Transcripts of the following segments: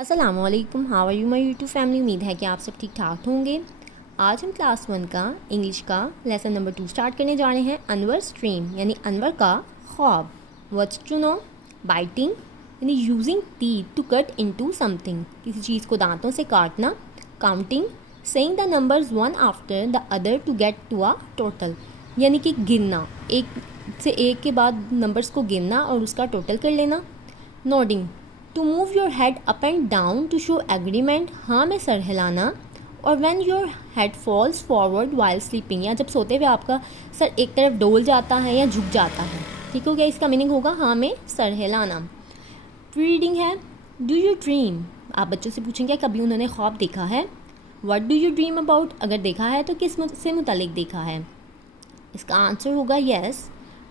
अस्सलामुअलैकुम, how are you my YouTube family. उम्मीद है कि आप सब ठीक ठाक होंगे। आज हम क्लास 1 का इंग्लिश का लेसन नंबर 2 स्टार्ट करने जा रहे हैं। अनवर्स ड्रीम यानी अनवर का ख्वाब। वर्ड्स टू नो, बाइटिंग यानी using teeth to cut into something, किसी चीज़ को दांतों से काटना। Counting, saying the numbers one after the other to get to a total यानी कि गिनना, एक से एक के बाद नंबर्स को गिनना और उसका टोटल कर लेना। Nodding, to move your head up and down to show agreement, हाँ में सर हिलाना। और when your head falls forward while sleeping, या जब सोते हुए आपका सर एक तरफ डोल जाता है या झुक जाता है। ठीक हो गया, इसका मीनिंग होगा हाँ में सर हिलाना। रीडिंग है, डू यू ड्रीम, आप बच्चों से पूछेंगे कभी उन्होंने ख्वाब देखा है। What do you dream about, अगर देखा है तो किस से मुतालिक देखा है। इसका आंसर होगा येस,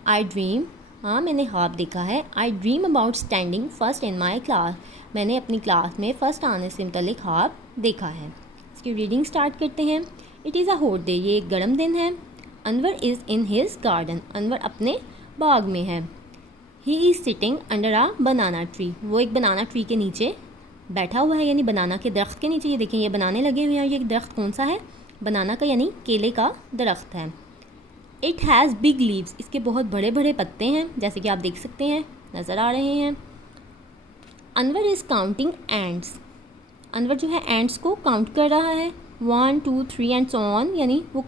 आई ड्रीम, हाँ मैंने ख्वाब देखा है। आई dream about standing first in my class, मैंने अपनी क्लास में फ़र्स्ट आने से मुतल्लिक ख्वाब देखा है। इसकी रीडिंग स्टार्ट करते हैं। It is a hot day, ये एक गर्म दिन है। Anwar is in his garden, Anwar अपने बाग में है। He is sitting under a banana tree, वो एक बनाना ट्री के नीचे बैठा हुआ है, यानी बनाना के दरख्त के नीचे। ये देखें, ये बनाने लगे हुए हैं। ये दरख्त कौन सा है? बनाना का, यानी केले का दरख्त है। इट हैज़ बिग लीव्स, इसके बहुत बड़े बड़े पत्ते हैं, जैसे कि आप देख सकते हैं, नज़र आ रहे हैं। Anwar is counting ends, Anwar जो है एंड्स को काउंट कर रहा है। 1 2 3 एंड सो ऑन, यानी वो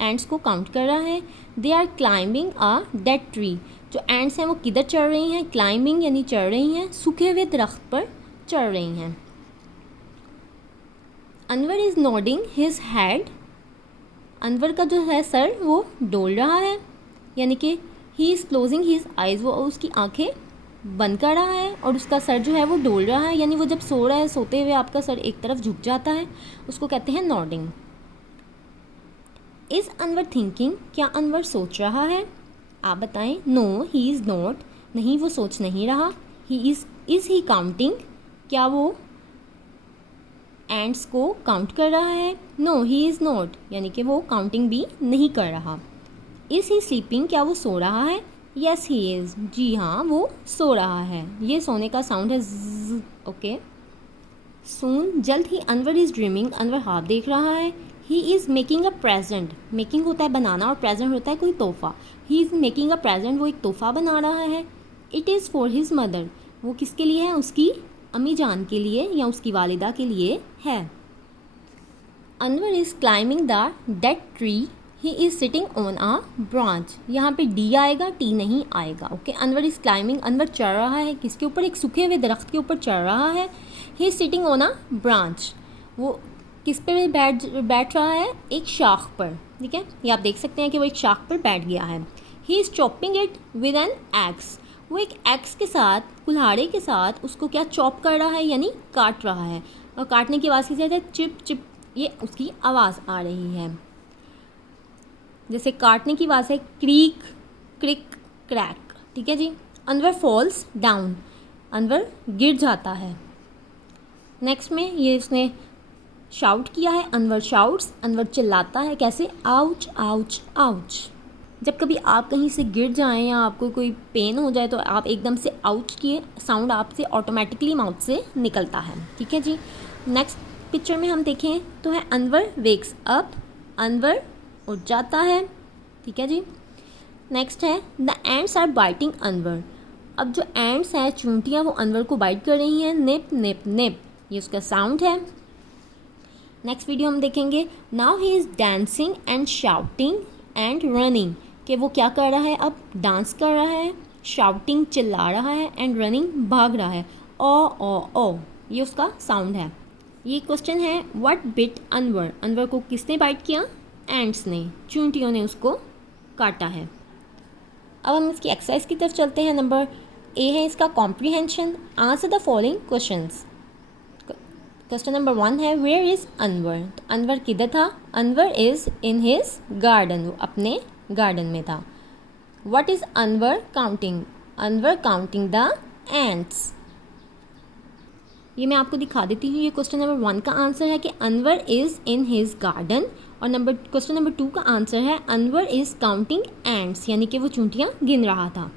एंड्स को काउंट कर रहा है। They are climbing a dead tree, जो एंड्स हैं वो किधर चढ़ रही हैं? क्लाइंबिंग यानी चढ़ रही हैं, सूखे हुए दरख्त पर चढ़ रही हैं। Anwar is nodding his head, Anwar का जो है सर वो डोल रहा है, यानी कि he is closing his eyes, वो उसकी आंखें बंद कर रहा है और उसका सर जो है वो डोल रहा है, यानी वो जब सो रहा है, सोते हुए आपका सर एक तरफ झुक जाता है, उसको कहते हैं नॉडिंग। इज़ अनवर थिंकिंग, क्या अनवर सोच रहा है? आप बताएं। नो ही इज़ नॉट, नहीं वो सोच नहीं रहा। ही इज़ ही काउंटिंग, क्या वो एंड्स को काउंट कर रहा है? नो ही इज़ नॉट, यानी कि वो काउंटिंग भी नहीं कर रहा। इज़ ही स्लीपिंग, क्या वो सो रहा है? यस ही इज़, जी हाँ वो सो रहा है। ये सोने का साउंड है ज़, ओके। सून, जल्द ही अनवर इज़ ड्रीमिंग, अनवर ख्वाब देख रहा है। He is making a present, making होता है बनाना और प्रेजेंट होता है कोई तोहफ़ा। He is making a present, वो एक तोहफ़ा बना रहा है। It is for his mother, वो किसके लिए है? उसकी अम्मी जान के लिए या उसकी वालिदा के लिए है। Anwar is climbing the dead tree, he is sitting on a branch, यहाँ पे डी आएगा, टी नहीं आएगा, okay. Anwar is climbing, Anwar चढ़ रहा है किसके ऊपर? एक सूखे हुए दरख्त के ऊपर चढ़ रहा है। He is sitting on a branch, वो किस पे बैठ रहा है? एक शाख पर, ठीक है। ये आप देख सकते हैं कि वो एक शाख पर बैठ गया है। He is chopping it with an axe, वो एक एक्स के साथ, कुल्हाड़े के साथ उसको क्या चॉप कर रहा है, यानी काट रहा है। और काटने की आवाज़ कैसे आती है? चिप चिप, ये उसकी आवाज़ आ रही है। जैसे काटने की आवाज़ है क्रीक क्रिक क्रैक, ठीक है जी। अनवर फॉल्स डाउन, अनवर गिर जाता है। नेक्स्ट में ये उसने शाउट किया है, अनवर शाउट्स, अनवर चिल्लाता है, कैसे? Ouch ouch ouch. जब कभी आप कहीं से गिर जाएं या आपको कोई पेन हो जाए तो आप एकदम से आउच किए, साउंड आपसे ऑटोमेटिकली माउथ से निकलता है, ठीक है जी। नेक्स्ट पिक्चर में हम देखें तो है अनवर वेक्स अप, अनवर उठ जाता है, ठीक है जी। नेक्स्ट है the ants are biting Anwar, अब जो एंड्स हैं, चूंटियाँ, वो अनवर को बाइट कर रही हैं। निप निप निप, ये उसका साउंड है। नेक्स्ट वीडियो हम देखेंगे now he is dancing and shouting and running, कि वो क्या कर रहा है? अब डांस कर रहा है, शाउटिंग चिल्ला रहा है, एंड रनिंग भाग रहा है। ओ, ये उसका साउंड है। ये क्वेश्चन है व्हाट बिट अनवर, अनवर को किसने बाइट किया? एंड्स ने, चूंटियों ने उसको काटा है। अब हम इसकी एक्सरसाइज की तरफ चलते हैं। नंबर ए है इसका comprehension, answer the following questions. Question number 1 है वेयर इज़ अनवर, तो अनवर किधर था? Anwar is in his garden, वो अपने गार्डन में था। What is Anwar counting? Anwar counting the ends. ये मैं आपको दिखा देती हूँ। ये क्वेश्चन नंबर 1 का आंसर है कि Anwar is in his garden, और क्वेश्चन नंबर 2 का आंसर है अनवर इज़ काउंटिंग एंड्स, यानी कि वो चूंटियाँ गिन रहा था।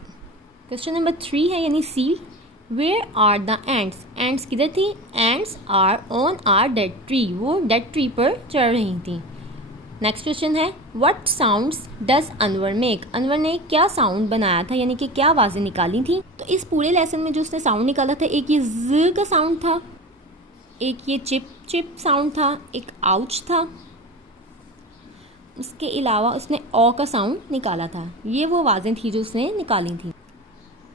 क्वेश्चन नंबर 3 है यानी C, where are the ants, ants किधर थी? Ants are on our dead tree, वो डेड ट्री पर चढ़ रही थी। नेक्स्ट क्वेश्चन है what sounds does Anwar make, Anwar ने क्या साउंड बनाया था, यानी कि क्या आवाज़ें निकाली थी। तो इस पूरे लेसन में जो उसने साउंड निकाला था, एक ये ज का साउंड था, एक ये चिप चिप साउंड था, एक आउच था, उसके अलावा उसने ओ का साउंड निकाला था। ये वो आवाज़ें थी जो उसने निकाली थी।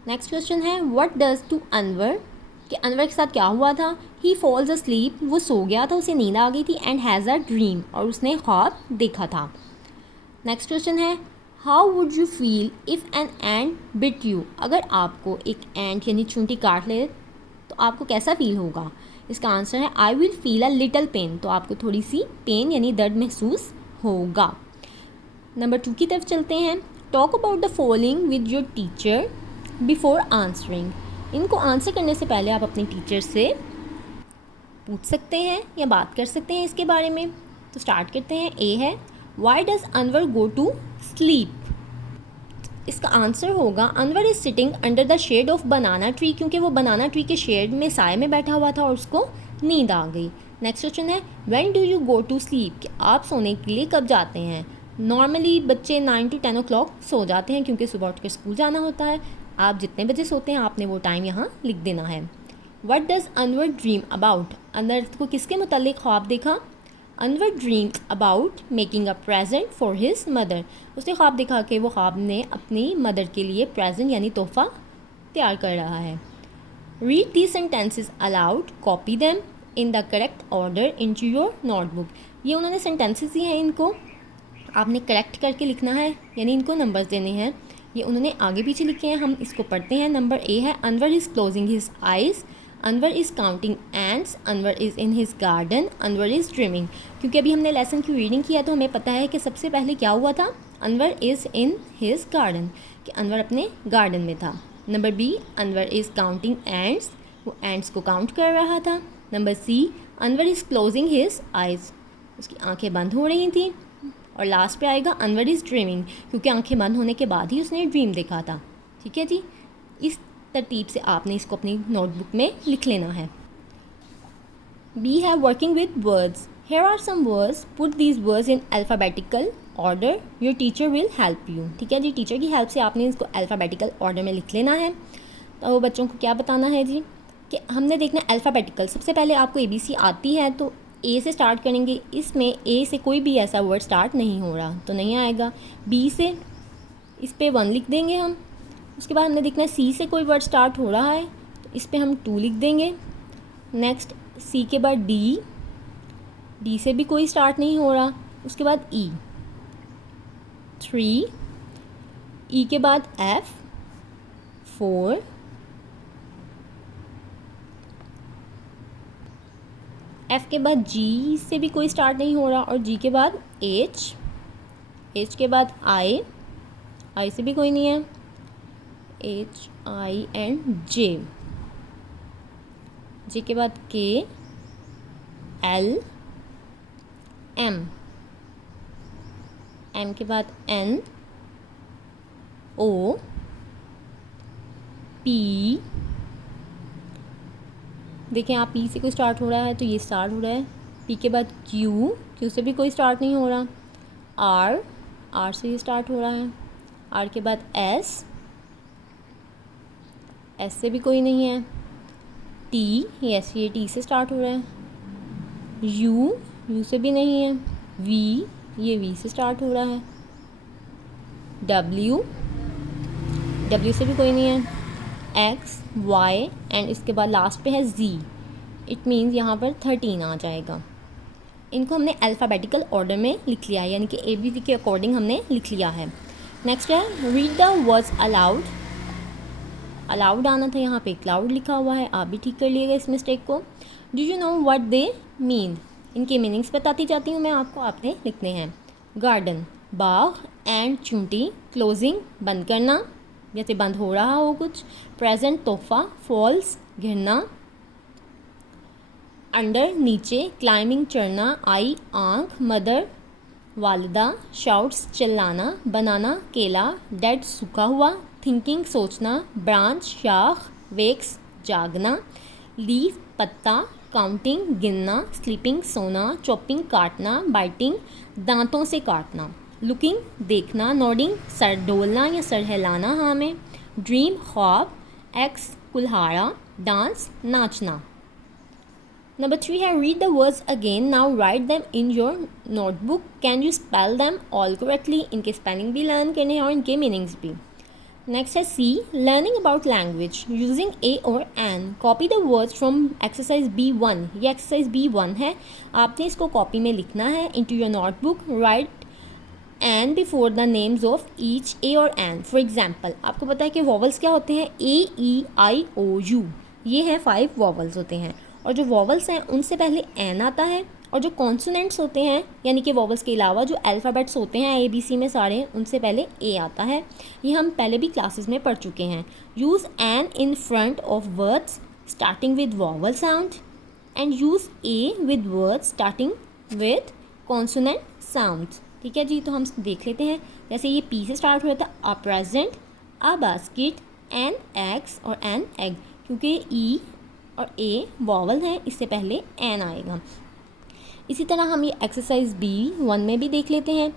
नेक्स्ट क्वेश्चन है व्हाट डज टू अनवर, कि अनवर के साथ क्या हुआ था। ही फॉल्स अस्लीप, वो सो गया था, उसे नींद आ गई थी। एंड हैज़ अ ड्रीम, और उसने ख्वाब देखा था। नेक्स्ट क्वेश्चन है how would you feel if an ant bit you, अगर आपको एक एंट यानी चूंटी काट ले तो आपको कैसा फील होगा। इसका आंसर है I will feel a little pain, तो आपको थोड़ी सी पेन यानी दर्द महसूस होगा। नंबर 2 की तरफ चलते हैं। Talk about the following with your teacher before answering, इनको आंसर करने से पहले आप अपने टीचर से पूछ सकते हैं या बात कर सकते हैं इसके बारे में। तो स्टार्ट करते हैं। ए है why does Anwar go to sleep, इसका आंसर होगा Anwar is sitting under the shade of banana tree, क्योंकि वो बनाना ट्री के शेड में साय में बैठा हुआ था और उसको नींद आ गई। नेक्स्ट क्वेश्चन है when do you go to sleep, कि आप सोने के लिए कब जाते हैं। नॉर्मली बच्चे 9 to 10 o'clock सो जाते हैं, क्योंकि सुबह उठ कर स्कूल जाना होता है। आप जितने बजे सोते हैं आपने वो टाइम यहाँ लिख देना है। What does Anwar dream about, Anwar को किसके मुतालिक ख्वाब देखा। Anwar dream about making a present for his mother, उसने ख्वाब देखा कि वो ख्वाब ने अपनी मदर के लिए प्रेजेंट यानी तोहफ़ा तैयार कर रहा है। Read the sentences aloud, copy them in the correct order into your notebook, ये उन्होंने सेंटेंसेस दिए हैं, इनको आपने करेक्ट करके लिखना है, यानी इनको नंबर्स देने हैं। ये उन्होंने आगे पीछे लिखे हैं, हम इसको पढ़ते हैं। नंबर ए है Anwar is closing his eyes, Anwar is counting ends, Anwar is in his garden, Anwar is dreaming. क्योंकि अभी हमने लेसन की रीडिंग किया तो हमें पता है कि सबसे पहले क्या हुआ था, Anwar is in his garden, कि अनवर अपने गार्डन में था। Number B Anwar is counting ants, वो एंड्स को काउंट कर रहा था। Number C Anwar is closing his eyes, उसकी आंखें बंद हो रही थी। और लास्ट पे आएगा अनवर इज़ ड्रीमिंग, क्योंकि आंखें बंद होने के बाद ही उसने ड्रीम देखा था। ठीक है जी, इस तरतीब से आपने इसको अपनी नोटबुक में लिख लेना है। बी है working with words, here are some words, put these words in alphabetical order, your teacher will help you. ठीक है जी, टीचर की हेल्प से आपने इसको अल्फ़ाबेटिकल ऑर्डर में लिख लेना है। तो बच्चों को क्या बताना है जी, कि हमने देखना अल्फ़ाबेटिकल, सबसे पहले आपको ABC आती है तो ए से स्टार्ट करेंगे। इसमें ए से कोई भी ऐसा वर्ड स्टार्ट नहीं हो रहा तो नहीं आएगा। बी से इस पे 1 लिख देंगे हम। उसके बाद हमने देखना सी से कोई वर्ड स्टार्ट हो रहा है तो इस पे हम 2 लिख देंगे। नेक्स्ट सी के बाद डी से भी कोई स्टार्ट नहीं हो रहा। उसके बाद ई 3, ई के बाद F 4, F के बाद G से भी कोई स्टार्ट नहीं हो रहा और G के बाद H के बाद I से भी कोई नहीं है, HI एंड J के बाद K L M के बाद N O P, देखें आप P से कोई स्टार्ट हो रहा है तो ये स्टार्ट हो रहा है। P के बाद Q से भी कोई स्टार्ट नहीं हो रहा। R से ये स्टार्ट हो रहा है। R के बाद S से भी कोई नहीं है। T ये T से स्टार्ट हो रहा है। U से भी नहीं है। V V से स्टार्ट हो रहा है। W से भी कोई नहीं है। X Y एंड इसके बाद लास्ट पे है Z, इट मीन्स यहाँ पर 13 आ जाएगा। इनको हमने अल्फ़ाबेटिकल ऑर्डर में लिख लिया है, यानी कि ABC के अकॉर्डिंग हमने लिख लिया है। नेक्स्ट है रीड द वर्ड्स अलाउड आना था, यहाँ पे क्लाउड लिखा हुआ है, आप भी ठीक कर लिएगा इस मिस्टेक को। Do you know what they mean, इनके मीनिंग्स बताती जाती हूँ मैं आपको, आपने लिखने हैं। गार्डन बाग, एंड चूंटी क्लोजिंग बंद करना जैसे बंद हो रहा हो कुछ, प्रेजेंट तोहफा, फॉल्स घिरना, अंडर नीचे, क्लाइंबिंग चढ़ना, आई आँख, मदर वालिदा, शाउट्स चिल्लाना, बनाना केला, डेड सूखा हुआ, थिंकिंग सोचना, ब्रांच शाख, वेक्स जागना, लीफ पत्ता, काउंटिंग गिनना, स्लीपिंग सोना, चॉपिंग काटना, बाइटिंग दांतों से काटना, लुकिंग देखना, नोडिंग सर डोलना या सर हिलाना हाँ में, ड्रीम ख्वाब, एक्स कुल्हाड़ा, डांस नाचना। Number 3 है read the words again, now write them in your notebook, can you spell them all correctly, इनके स्पेलिंग भी लर्न करने हैं और इनके मीनिंग्स भी। नेक्स्ट है C learning about language using a और an, copy the words from exercise B1, ये एक्सरसाइज B1 है, आपने इसको कॉपी में लिखना है into your notebook, write an before the names of each a और एन। फॉर एग्जाम्पल आपको पता है कि वॉवल्स क्या होते हैं, AEIOU, ये हैं 5 वॉवल्स होते हैं, और जो वॉवल्स हैं उनसे पहले एन आता है, और जो कॉन्सोनेंट्स होते हैं यानी कि वॉवल्स के अलावा जो अल्फ़ाबेट्स होते हैं ABC में सारे, उनसे पहले ए आता है। ये हम पहले भी क्लासेस में पढ़ चुके हैं। Use an in front of words starting with vowel sound and use A with words starting with consonant sound. ठीक है जी, तो हम देख लेते हैं। जैसे ये पी से स्टार्ट हो रहा था, a present, a basket, an eggs और एन एग, क्योंकि ई और ए वॉवल हैं इससे पहले एन आएगा। इसी तरह हम ये एक्सरसाइज B1 में भी देख लेते हैं।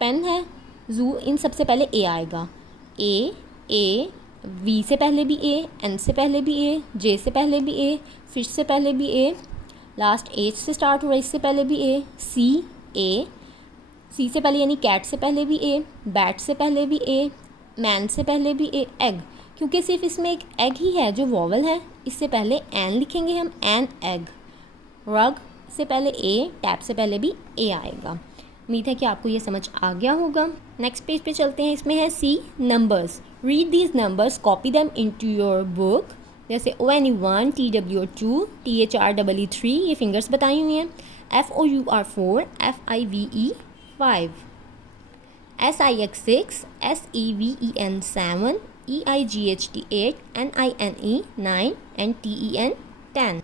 पेन है, जू, इन सबसे पहले ए आएगा, ए वी से पहले भी ए, एन से पहले भी ए, जे से पहले भी ए, फिश से पहले भी ए, लास्ट एच से स्टार्ट हो रहा है इससे पहले भी ए, सी से पहले यानी कैट से पहले भी ए, बैट से पहले भी ए, मैन से पहले भी ए, एग, क्योंकि सिर्फ इसमें एक एग ही है जो वॉवल है, इससे पहले एन लिखेंगे हम, एन एग। रग से पहले ए, टैप से पहले भी ए आएगा। उम्मीद है कि आपको ये समझ आ गया होगा। नेक्स्ट पेज पे चलते हैं, इसमें है C numbers, read these numbers, copy them into your book. जैसे ONE1, TWO2, THREE3, ये फिंगर्स बताई हुई हैं, FOUR4, FIVE 5, SIX6, SEVEN 7, EIGHT 8, NINE 9 and TEN 10।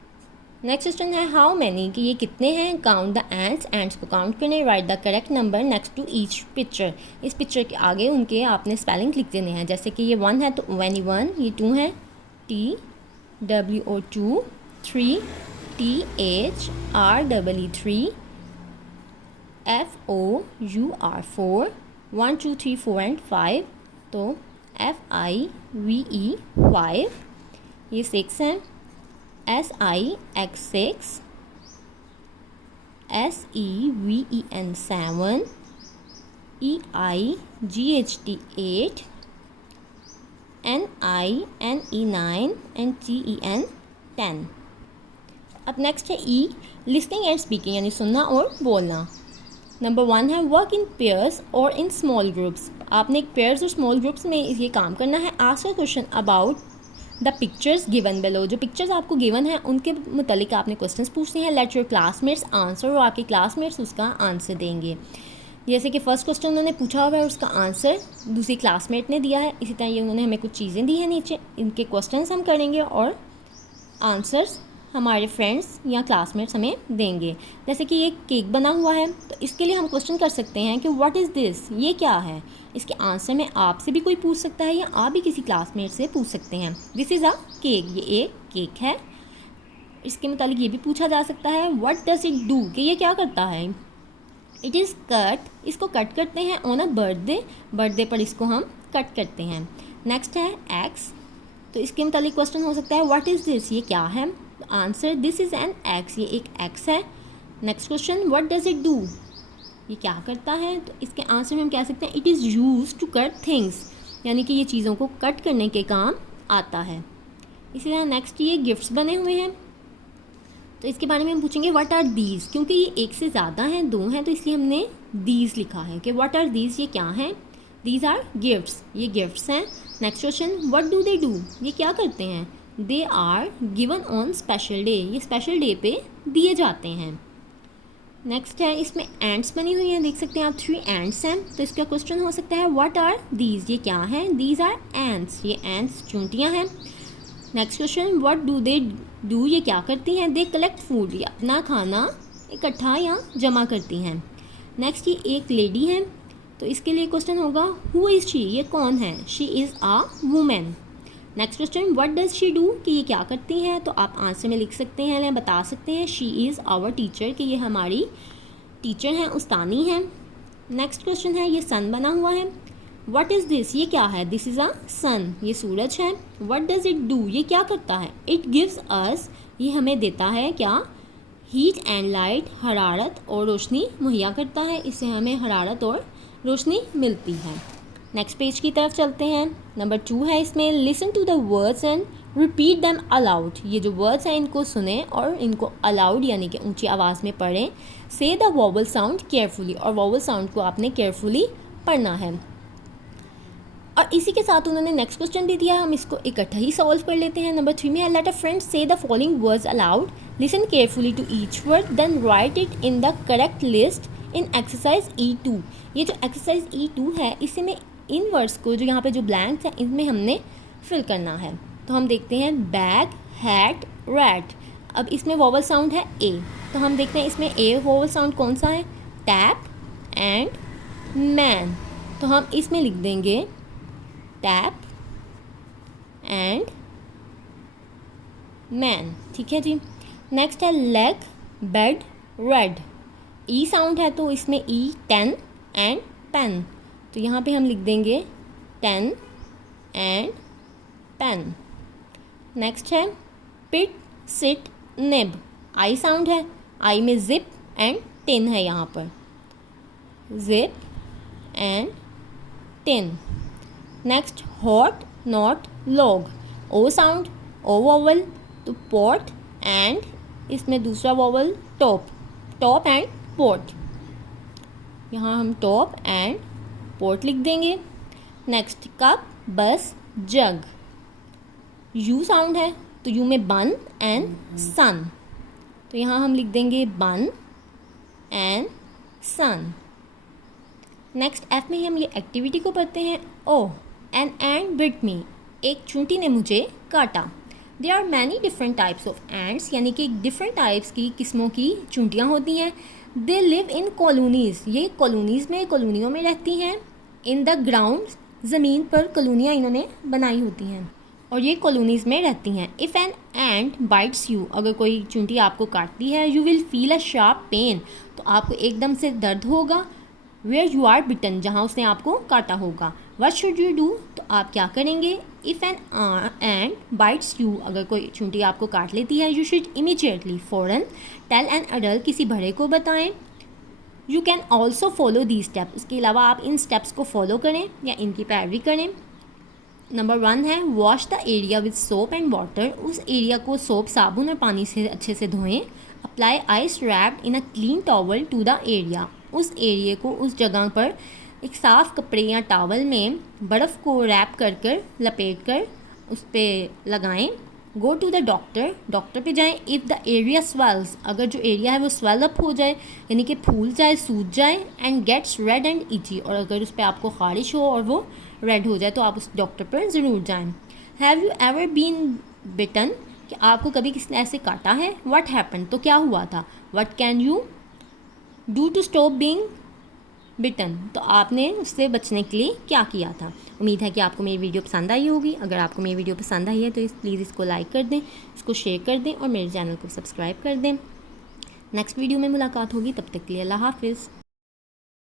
Next question है हाउ मैनी, कि ये कितने हैं, काउंट द एंड्स को काउंट करने, write the correct number next to each picture, इस पिक्चर के आगे उनके आपने स्पेलिंग लिख देने हैं। जैसे कि ये 1 है तो ONE1, ये 2 है TWO2, 3 THREE3, FOUR4, 1 2 3 4 एंड 5, तो FIVE 5, ये 6 हैं, SIX6, SEVEN 7, EIGHT 8, NINE 9 and TEN 10। अब नेक्स्ट है ई लिसनिंग एंड स्पीकिंग, यानी सुनना और बोलना। नंबर 1 है वर्क इन पेयर्स और इन स्मॉल ग्रुप्स, आपने एक पेयर्स और स्मॉल ग्रुप्स में ये काम करना है। Ask a question about the pictures given below, जो पिक्चर्स आपको गिवन है उनके मुतालिक आपने क्वेश्चंस पूछने हैं। लेट योर क्लासमेट्स आंसर, और आपके क्लासमेट्स उसका आंसर देंगे। जैसे कि फर्स्ट क्वेश्चन उन्होंने पूछा हुआ है, उसका आंसर दूसरी क्लासमेट ने दिया है। इसी तरह ये उन्होंने हमें कुछ चीज़ें दी हैं नीचे, इनके क्वेश्चंस हम करेंगे और आंसर्स हमारे फ्रेंड्स या क्लासमेट्स हमें देंगे। जैसे कि ये केक बना हुआ है, तो इसके लिए हम क्वेश्चन कर सकते हैं कि व्हाट इज़ दिस, ये क्या है। इसके आंसर में आपसे भी कोई पूछ सकता है या आप भी किसी क्लासमेट से पूछ सकते हैं। दिस इज़ अ केक, ये एक केक है। इसके मुतालिक ये भी पूछा जा सकता है व्हाट डज इट डू, कि ये क्या करता है। इट इज़ कट, इसको कट करते हैं ऑन अ बर्थडे पर इसको हम कट करते हैं। नेक्स्ट है एक्स, तो इसके मुतालिक क्वेश्चन हो सकता है व्हाट इज़ दिस, ये क्या है। Answer this is an x, ये एक एक्स है। Next question what does it do, ये क्या करता है। तो इसके आंसर में हम कह सकते हैं it is use to cut things, यानी कि ये चीज़ों को कट करने के काम आता है। इसी तरह नेक्स्ट ये गिफ्ट्स बने हुए हैं, तो इसके बारे में हम पूछेंगे व्हाट आर दीज, क्योंकि ये एक से ज़्यादा हैं, 2 हैं, तो इसलिए हमने दीज लिखा है कि व्हाट आर दीज, ये क्या हैं। दीज आर गिफ्ट्स, ये गिफ्ट्स हैं। Next question what do they do, ये क्या करते हैं। They are given on special day, ये स्पेशल डे पे दिए जाते हैं। नेक्स्ट है इसमें एंड्स बनी हुई हैं, देख सकते हैं आप 3 एंड्स हैं, तो इसका क्वेश्चन हो सकता है व्हाट आर दीज, ये क्या हैं। दीज आर एंड्स, ये एंड्स चूंटियाँ हैं। Next question what do they do, ये क्या करती हैं। दे कलेक्ट फूड, ये अपना खाना इकट्ठा या जमा करती हैं। नेक्स्ट ये एक लेडी है, तो इसके लिए क्वेश्चन होगा हु इज़ शी, ये कौन है। She is a women. Next question, what does she do, कि ये क्या करती हैं, तो आप आंसर में लिख सकते हैं या बता सकते हैं शी इज़ आवर टीचर, कि ये हमारी टीचर हैं, उस्तानी हैं। नेक्स्ट क्वेश्चन है, ये सन बना हुआ है, व्हाट इज़ दिस, ये क्या है, दिस इज़ अ सन, ये सूरज है। व्हाट डज इट डू, ये क्या करता है, इट गिव्स अस, ये हमें देता है क्या, हीट एंड लाइट, हरारत और रोशनी मुहैया करता है, इससे हमें हरारत और रोशनी मिलती है। नेक्स्ट पेज की तरफ चलते हैं। नंबर 2 है इसमें, listen to the words and repeat them aloud, ये जो वर्ड्स हैं इनको सुने और इनको अलाउड यानी कि ऊंची आवाज़ में पढ़ें। से द वॉवल साउंड केयरफुली, और वॉवल साउंड को आपने केयरफुली पढ़ना है। और इसी के साथ उन्होंने नेक्स्ट क्वेश्चन भी दिया, हम इसको इकट्ठा ही सॉल्व कर लेते हैं। नंबर 3 में है, let a friend say the following words aloud, listen carefully to each word, then write it in the correct list in exercise E2। ये जो एक्सरसाइज E2 है, इसी में इन वर्ड्स को, जो यहाँ पे जो ब्लैंक्स हैं, इनमें हमने फिल करना है। तो हम देखते हैं, बैग, हैट, रैट। अब इसमें वॉवल साउंड है ए, तो हम देखते हैं इसमें ए वॉवल साउंड कौन सा है, टैप एंड मैन। तो हम इसमें लिख देंगे टैप एंड मैन, ठीक है जी। नेक्स्ट है लेग, बेड, रेड। ई साउंड है तो इसमें ई, 10 एंड पेन, तो यहाँ पे हम लिख देंगे 10 एंड पेन। नेक्स्ट है pit, sit, nib. I sound है, आई में जिप एंड टिन है, यहाँ पर zip and tin. Next hot, not, log. O sound, O vowel, तो पॉट एंड इसमें दूसरा vowel top, top and pot, यहाँ हम टॉप एंड पॉट लिख देंगे। नेक्स्ट कप, बस, जग। यू साउंड है तो यू में बन एंड सन, तो यहाँ हम लिख देंगे बन एंड सन। नेक्स्ट एफ में हम ये एक्टिविटी को पढ़ते हैं। ओ, एन एंट बिट मी, एक चूंटी ने मुझे काटा। There are many different types of ants, यानी कि डिफरेंट टाइप्स की किस्मों की चूंटियाँ होती हैं। दे लिव इन कॉलोनीज़, ये कॉलोनीज़ में, कॉलोनियों में रहती हैं। इन द ग्राउंड, ज़मीन पर कॉलोनियाँ इन्होंने बनाई होती हैं और ये कॉलोनीज़ में रहती हैं। If an ant bites you, अगर कोई चूंटी आपको काटती है, you will feel a sharp pain, तो आपको एकदम से दर्द होगा। वेयर यू आर बिटन, जहाँ उसने आपको काटा होगा। वट शुड यू डू, तो आप क्या करेंगे। If an ant bites you, अगर कोई चूंटी आपको काट लेती है, यू शुड इमीडिएटली, फ़ौरन, टेल एन अडल्ट, किसी बड़े को बताएं। You can also follow the step, इसके अलावा आप इन स्टेप्स को फॉलो करें या इनकी पैरवी करें। नंबर 1 है wash the area with soap and water, उस एरिया को सोप, साबुन और पानी से अच्छे से धोएं। Apply ice wrapped in a clean towel to the area, उस एरिया को, उस जगह पर एक साफ़ कपड़े या टॉवल में बर्फ़ को रैप कर लपेट कर उस पर लगाएं। Go to the doctor, doctor पे जाएं। इफ़ द एरिया स्वेल्स, अगर जो एरिया है वो स्वेल अप हो जाए, यानी कि फूल जाए, सूज जाए। एंड गेट्स रेड एंड इची, और अगर उस पर आपको ख़ारिश हो और वो रेड हो जाए तो आप उस डॉक्टर पर ज़रूर जाएं। हैव यू एवर बीन बिटन, कि आपको कभी किसी ने ऐसे काटा है। व्हाट हैपन, तो क्या हुआ था। What can you do to stop being bitten, तो आपने उससे बचने के लिए क्या किया था। उम्मीद है कि आपको मेरी वीडियो पसंद आई होगी। अगर आपको मेरी वीडियो पसंद आई है तो प्लीज़ इसको लाइक कर दें, इसको शेयर कर दें और मेरे चैनल को सब्सक्राइब कर दें। नेक्स्ट वीडियो में मुलाकात होगी, तब तक के लिए अल्लाह हाफिज़।